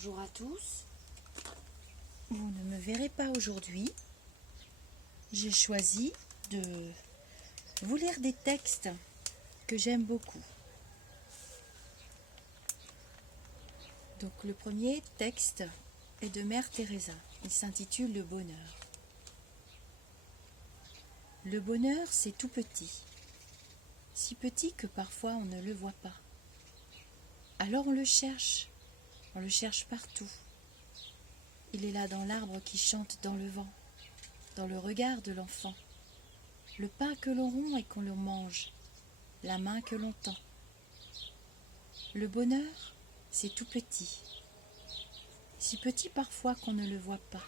Bonjour à tous. Vous ne me verrez pas aujourd'hui. J'ai choisi de vous lire des textes que j'aime beaucoup. Donc le premier texte est de Mère Teresa. Il s'intitule Le bonheur. Le bonheur, c'est tout petit. Si petit que parfois on ne le voit pas. Alors on le cherche partout. Il est là dans l'arbre qui chante dans le vent, dans le regard de l'enfant, le pain que l'on rompt et qu'on le mange, la main que l'on tend. Le bonheur, c'est tout petit, si petit parfois qu'on ne le voit pas.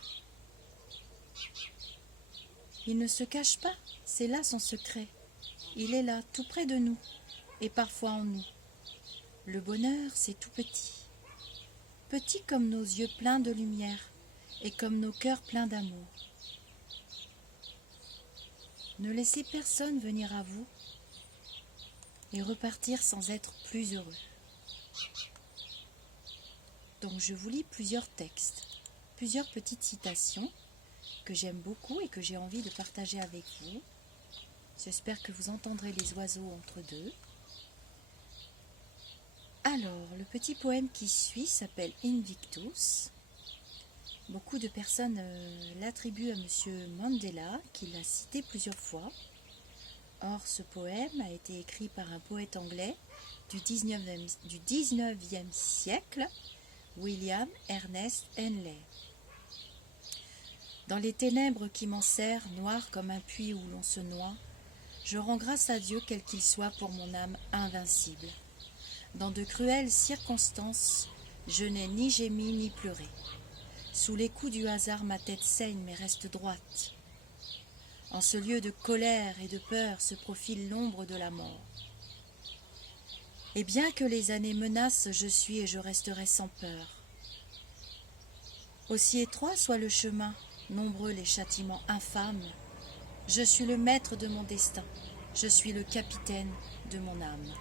Il ne se cache pas, c'est là son secret. Il est là, tout près de nous, et parfois en nous. Le bonheur, c'est tout petit. Petit comme nos yeux pleins de lumière, et comme nos cœurs pleins d'amour. Ne laissez personne venir à vous et repartir sans être plus heureux. Donc je vous lis plusieurs textes, plusieurs petites citations que j'aime beaucoup et que j'ai envie de partager avec vous. J'espère que vous entendrez les oiseaux entre deux. Alors, le petit poème qui suit s'appelle Invictus. Beaucoup de personnes l'attribuent à M. Mandela, qui l'a cité plusieurs fois. Or, ce poème a été écrit par un poète anglais du 19e siècle, William Ernest Henley. Dans les ténèbres qui m'enserrent, noires comme un puits où l'on se noie, je rends grâce à Dieu quel qu'il soit pour mon âme invincible. Dans de cruelles circonstances, je n'ai ni gémi ni pleuré. Sous les coups du hasard, ma tête saigne mais reste droite. En ce lieu de colère et de peur se profile l'ombre de la mort. Et bien que les années menacent, je suis et je resterai sans peur. Aussi étroit soit le chemin, nombreux les châtiments infâmes, je suis le maître de mon destin, je suis le capitaine de mon âme.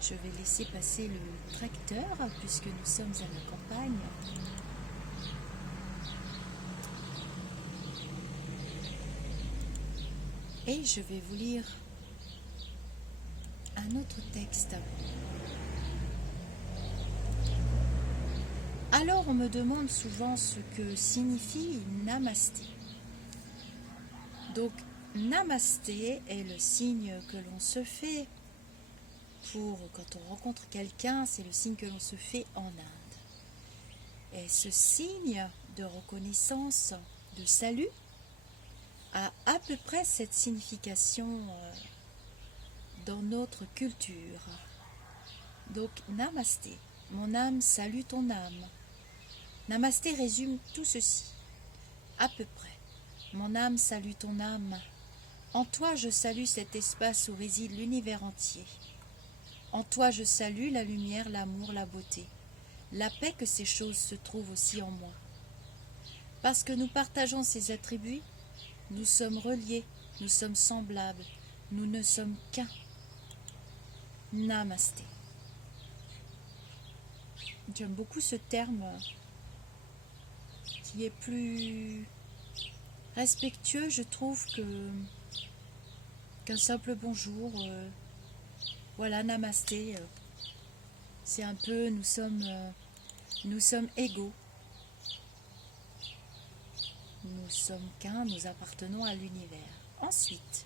Je vais laisser passer le tracteur puisque nous sommes à la campagne. Et je vais vous lire un autre texte. Alors on me demande souvent ce que signifie Namasté. Donc Namasté est le signe que l'on se fait quand on rencontre quelqu'un, c'est le signe que l'on se fait en Inde. Et ce signe de reconnaissance, de salut, a à peu près cette signification dans notre culture. Donc Namasté, mon âme salue ton âme. Namasté résume tout ceci, à peu près. Mon âme salue ton âme. En toi je salue cet espace où réside l'univers entier. En toi je salue la lumière, l'amour, la beauté, la paix que ces choses se trouvent aussi en moi. Parce que nous partageons ces attributs, nous sommes reliés, nous sommes semblables, nous ne sommes qu'un. Namasté. J'aime beaucoup ce terme qui est plus respectueux, je trouve, qu'un simple bonjour. Voilà, namasté, c'est un peu, nous sommes égaux. Nous sommes qu'un, nous appartenons à l'univers. Ensuite,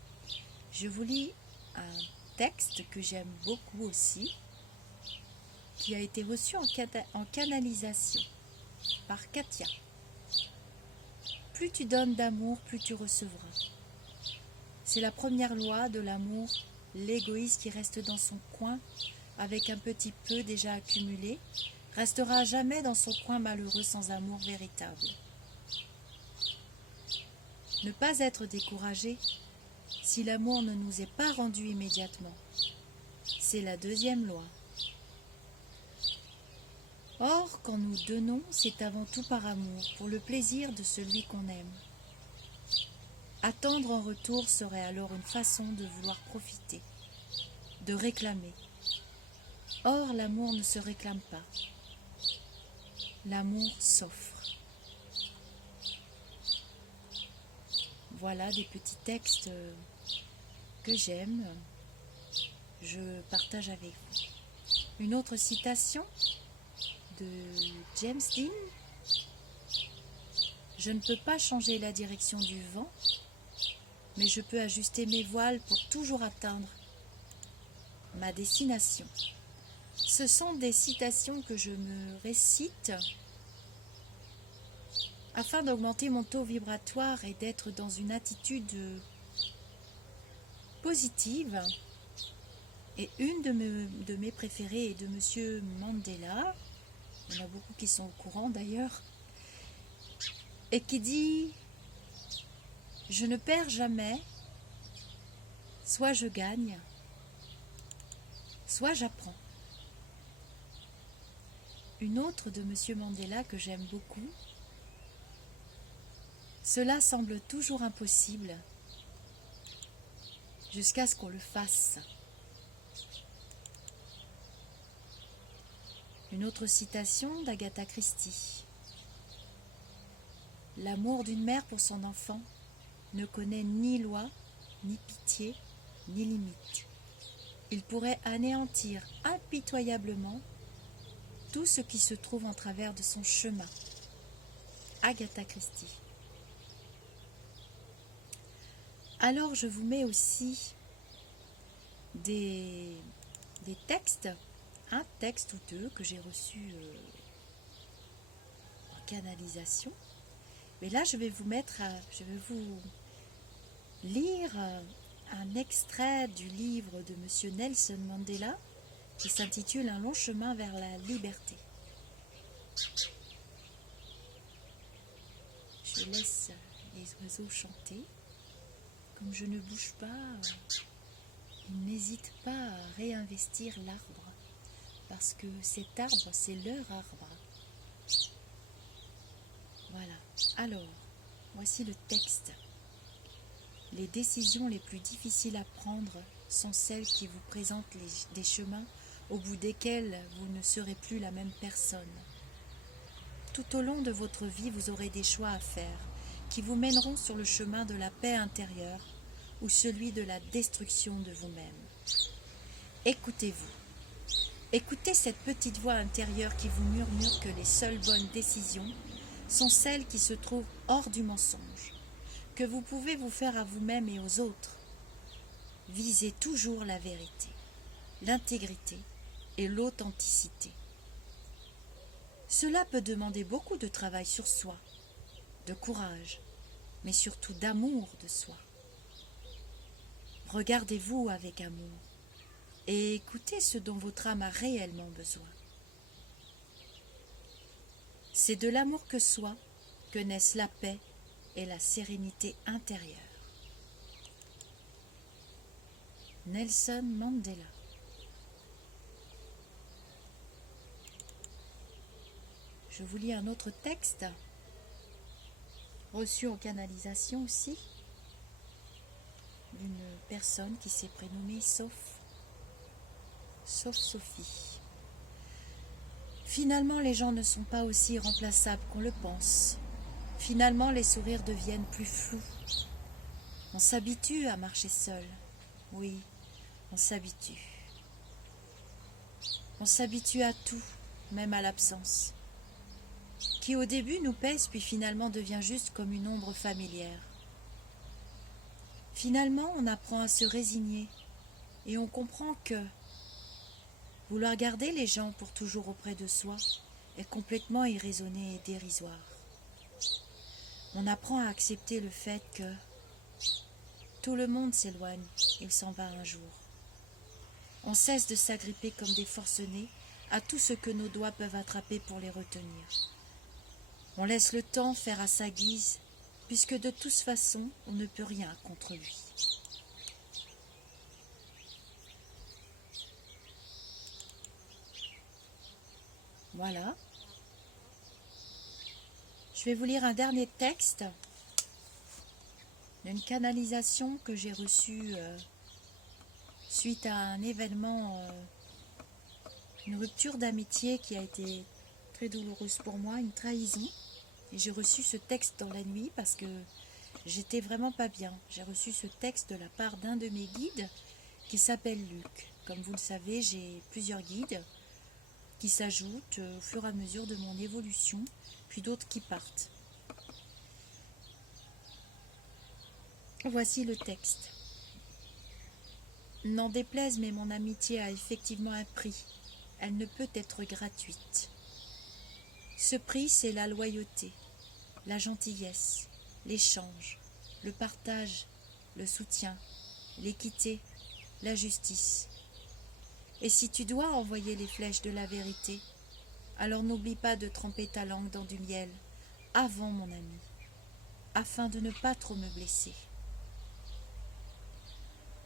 je vous lis un texte que j'aime beaucoup aussi, qui a été reçu en canalisation par Katia. Plus tu donnes d'amour, plus tu recevras. C'est la première loi de l'amour. L'égoïste qui reste dans son coin, avec un petit peu déjà accumulé, restera jamais dans son coin malheureux sans amour véritable. Ne pas être découragé si l'amour ne nous est pas rendu immédiatement. C'est la deuxième loi. Or, quand nous donnons, c'est avant tout par amour, pour le plaisir de celui qu'on aime. Attendre en retour serait alors une façon de vouloir profiter, de réclamer. Or, l'amour ne se réclame pas. l'amour s'offre. Voilà des petits textes que j'aime, je partage avec vous. Une autre citation de James Dean. Je ne peux pas changer la direction du vent, mais je peux ajuster mes voiles pour toujours atteindre ma destination. Ce sont des citations que je me récite afin d'augmenter mon taux vibratoire et d'être dans une attitude positive. Et une de mes préférées est de Monsieur Mandela, il y en a beaucoup qui sont au courant d'ailleurs, et qui dit « Je ne perds jamais, soit je gagne, soit j'apprends ». Une autre de Monsieur Mandela que j'aime beaucoup, « Cela semble toujours impossible jusqu'à ce qu'on le fasse ». Une autre citation d'Agatha Christie. « L'amour d'une mère pour son enfant ne connaît ni loi, ni pitié, ni limite. Il pourrait anéantir impitoyablement tout ce qui se trouve en travers de son chemin. » Agatha Christie. Alors je vous mets aussi des textes, un texte ou deux que j'ai reçu en canalisation. Mais là je vais vous lire un extrait du livre de Monsieur Nelson Mandela qui s'intitule « Un long chemin vers la liberté ». Je laisse les oiseaux chanter. Comme je ne bouge pas, ils n'hésitent pas à réinvestir l'arbre, parce que cet arbre, c'est leur arbre. Voilà. Alors, voici le texte. Les décisions les plus difficiles à prendre sont celles qui vous présentent des chemins au bout desquels vous ne serez plus la même personne. Tout au long de votre vie, vous aurez des choix à faire qui vous mèneront sur le chemin de la paix intérieure ou celui de la destruction de vous-même. Écoutez-vous. Écoutez cette petite voix intérieure qui vous murmure que les seules bonnes décisions sont celles qui se trouvent hors du mensonge, que vous pouvez vous faire à vous-même et aux autres. Visez toujours la vérité, l'intégrité et l'authenticité. Cela peut demander beaucoup de travail sur soi, de courage, mais surtout d'amour de soi. Regardez-vous avec amour et écoutez ce dont votre âme a réellement besoin. C'est de l'amour que soi que naissent la paix et la sérénité intérieure. Nelson Mandela. Je vous lis un autre texte, reçu en canalisation aussi, d'une personne qui s'est prénommée Sauf Sophie. Finalement, les gens ne sont pas aussi remplaçables qu'on le pense. Finalement, les sourires deviennent plus flous. On s'habitue à marcher seul. Oui, on s'habitue. On s'habitue à tout, même à l'absence, qui au début nous pèse puis finalement devient juste comme une ombre familière. Finalement, on apprend à se résigner et on comprend que vouloir garder les gens pour toujours auprès de soi est complètement irraisonné et dérisoire. On apprend à accepter le fait que tout le monde s'éloigne, il s'en va un jour. On cesse de s'agripper comme des forcenés à tout ce que nos doigts peuvent attraper pour les retenir. On laisse le temps faire à sa guise, puisque de toute façon, on ne peut rien contre lui. Voilà. Je vais vous lire un dernier texte d'une canalisation que j'ai reçue suite à un événement, une rupture d'amitié qui a été très douloureuse pour moi, une trahison. Et j'ai reçu ce texte dans la nuit parce que j'étais vraiment pas bien. J'ai reçu ce texte de la part d'un de mes guides qui s'appelle Luc. Comme vous le savez, j'ai plusieurs guides qui s'ajoutent au fur et à mesure de mon évolution, puis d'autres qui partent. Voici le texte. N'en déplaise, mais mon amitié a effectivement un prix. Elle ne peut être gratuite. Ce prix, c'est la loyauté, la gentillesse, l'échange, le partage, le soutien, l'équité, la justice. Et si tu dois envoyer les flèches de la vérité, alors n'oublie pas de tremper ta langue dans du miel, avant mon ami, afin de ne pas trop me blesser.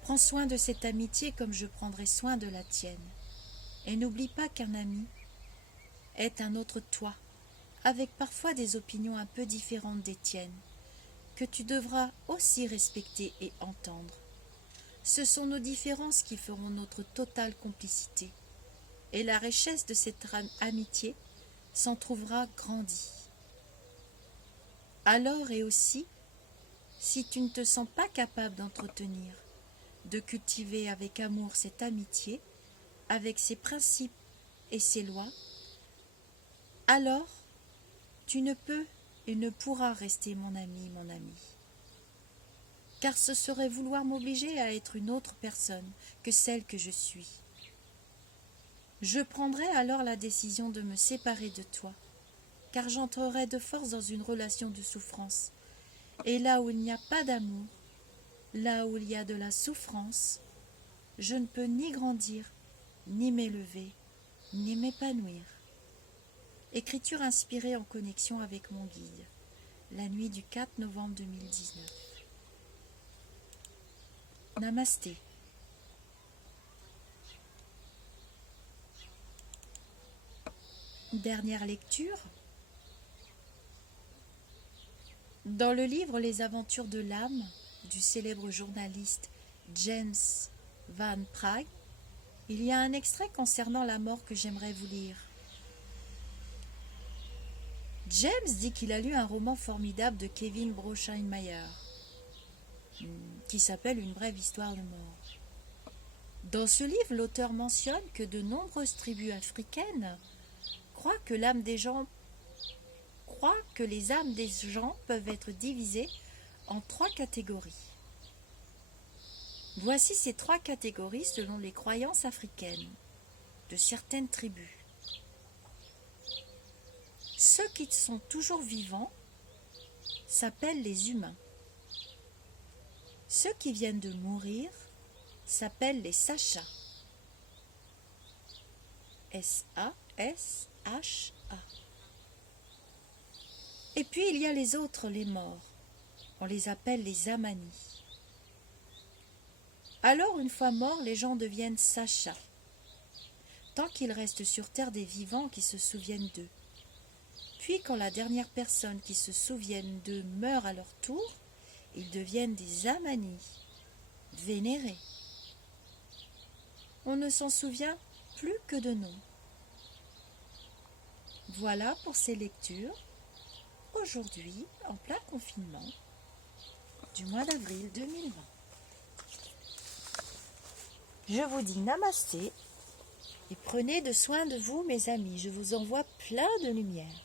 Prends soin de cette amitié comme je prendrai soin de la tienne. Et n'oublie pas qu'un ami est un autre toi, avec parfois des opinions un peu différentes des tiennes, que tu devras aussi respecter et entendre. Ce sont nos différences qui feront notre totale complicité, et la richesse de cette amitié s'en trouvera grandie. Alors et aussi, si tu ne te sens pas capable d'entretenir, de cultiver avec amour cette amitié, avec ses principes et ses lois, alors tu ne peux et ne pourras rester mon ami, car ce serait vouloir m'obliger à être une autre personne que celle que je suis. Je prendrai alors la décision de me séparer de toi, car j'entrerai de force dans une relation de souffrance, et là où il n'y a pas d'amour, là où il y a de la souffrance, je ne peux ni grandir, ni m'élever, ni m'épanouir. Écriture inspirée en connexion avec mon guide, la nuit du 4 novembre 2019. Namasté. Dernière lecture. Dans le livre Les aventures de l'âme du célèbre journaliste James Van Praagh, il y a un extrait concernant la mort que j'aimerais vous lire. James dit qu'il a lu un roman formidable de Kevin Broscheinmeier qui s'appelle Une brève histoire de mort. Dans ce livre, l'auteur mentionne que de nombreuses tribus africaines croient que les âmes des gens peuvent être divisées en 3 catégories. Voici ces 3 catégories selon les croyances africaines de certaines tribus. Ceux qui sont toujours vivants s'appellent les humains. Ceux qui viennent de mourir s'appellent les Sachas. S-A-S-H-A. Et puis il y a les autres, les morts. On les appelle les Amanis. Alors, une fois morts, les gens deviennent Sachas. Tant qu'il reste sur terre des vivants qui se souviennent d'eux. Puis, quand la dernière personne qui se souvienne d'eux meurt à leur tour, ils deviennent des Amanis, vénérés. On ne s'en souvient plus que de nom. Voilà pour ces lectures, aujourd'hui, en plein confinement, du mois d'avril 2020. Je vous dis namasté et prenez de soin de vous, mes amis. Je vous envoie plein de lumière.